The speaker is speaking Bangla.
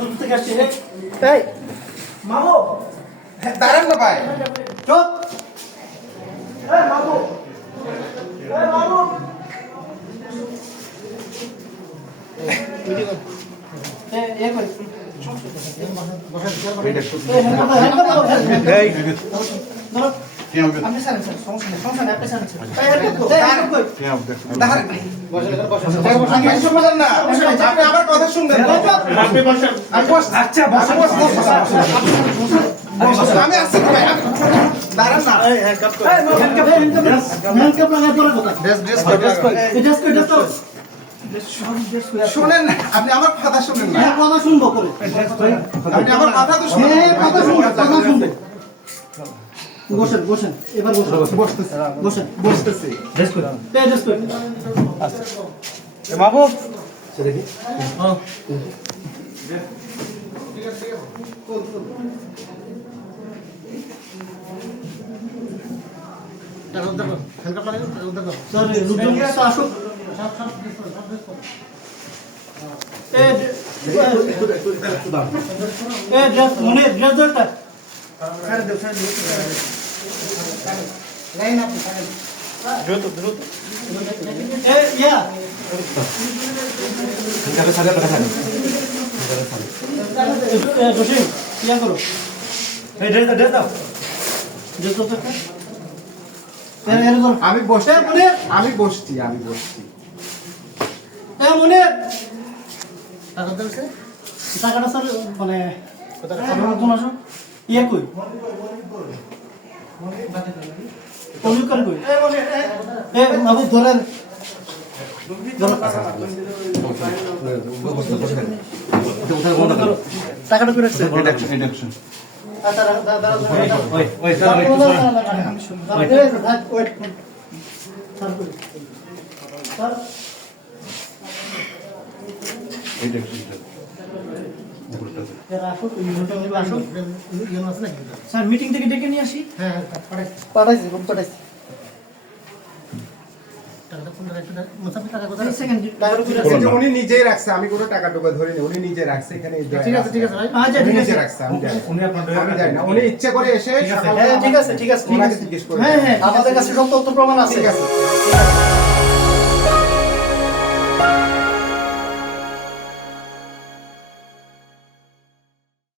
দূর থেকে আসছি রে। এই মামু দাঁড়ান না ভাই। চুপ। এই মামু, এই মামু। এ কই আপনি স্যার সমস্যা নেই আপনি স্যার আপনি আমার কথা শুনবেন। আচ্ছা আমি আসছি ভাই, দাঁড়ান না। শোনেন না, আপনি আমার কথা শুনেন না। কথা শুনবো করে আপনি আমার কথা তো শুনেন। কথা শুনবো কথা শুনবো বসেন বসেন এবার বসেন বসতেছি বসেন বসতেছি। রেস্ট করুন রেস্ট করুন মাহবুব দেখি সরি রুদ্র আসুক ড্রেস মনে ড্রেস দরকার দ্রুত ইয়া জসিম ইয়া করো এই ড্রেস দাও ড্রেস দরকার আমি বসছি মনে আমি বসছি আমি বসছি। মনে টাকাটা স্যার মানে ইয়ে কই অভিযোগ কই বাবু ধরেন টাকাটা করে রাখছে স্যার মিটিং থেকে ডেকে নিয়ে আসি পাঠাইছি পাঠাইছি উনি নিজেই রাখছে, আমি কোনো টাকা টুকা ধরিনি, উনি নিজে রাখছে এখানে। ঠিক আছে ঠিক আছে ভাই আচ্ছা উনি ঠিক নিজে আছে রাখছে, আমি জানি না। উনি ইচ্ছে করে এসে হ্যাঁ ঠিক আছে ঠিক আছে ঠিক ওনাকে আছে জিজ্ঞেস করে হ্যাঁ হ্যাঁ আমাদের কাছে সব তথ্য প্রমাণ আছে ঠিক আছে।